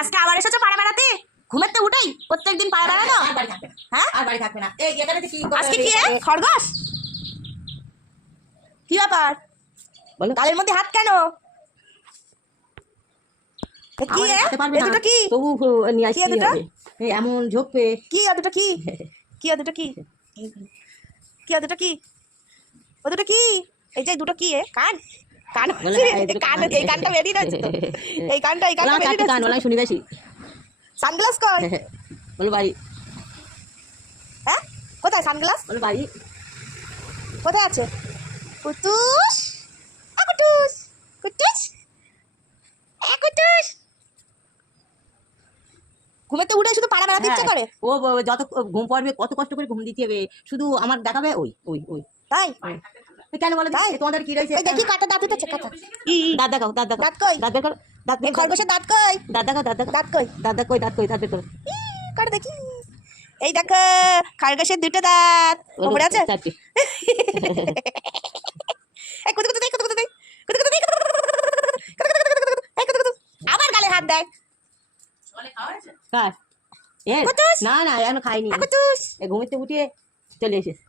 আজকে আবার এসেছো পাড়া বেড়াতে? ঘুমাতে উঠাই প্রত্যেকদিন পাড়া বেড়ানো? হ্যাঁ, আর বাড়ি থাকবে না। এই এখানে কি আজকে কি খরগোশ? কি ব্যাপার? বলো, গালের মধ্যে হাত কেন? কি এতটা কি? তবু নিয়ে আসি হবে। এই এমন ঝোপে কি এতটা কি? কি এতটা কি? কি এতটা কি? ওটা কি? এই যে দুটো কি কান? কান কান, এই কানটা বেরিয়ে যাচ্ছে তো। এই কানটা বেরিয়ে যাচ্ছে। কান বলা শুনি গেছি। সানগ্লাস কই? বলো বাড়ি। হ্যাঁ, কোথায় সানগ্লাস? বলো বাড়ি কোথায় আছে? কুটুস, কুটুস, কুটুস, কুটুস। ঘুমেতে উঠে শুধু পাড়া বেড়াতে ইচ্ছে করে। ও যত ঘুম পড়বে কত কষ্ট করে ঘুম দিতে হবে, শুধু আমার দেখাবে ওই ওই ওই তাই কেন বলো তোমাদের কি রয়েছে? দেখি কাটা দাঁত উঠেছে, কাটা দাঁত দেখাও, দাঁত দেখাও। দাঁত কই? দাঁত বের করো, দাঁত বের করো। খরগোশের দাঁত কই? দাঁত দেখাও, দাঁত দেখাও। দাঁত কই? দাঁত কই, দাঁত কই, দাঁত বের করো। কাটা দেখি। এই দেখো খরগোশের দুটো দাঁত উপরে আছে। চারটি। আবার গালে হাত দেয়। কার? না না এখনো খাইনি। ঘুমিতে উঠিয়ে চলে এসেছে।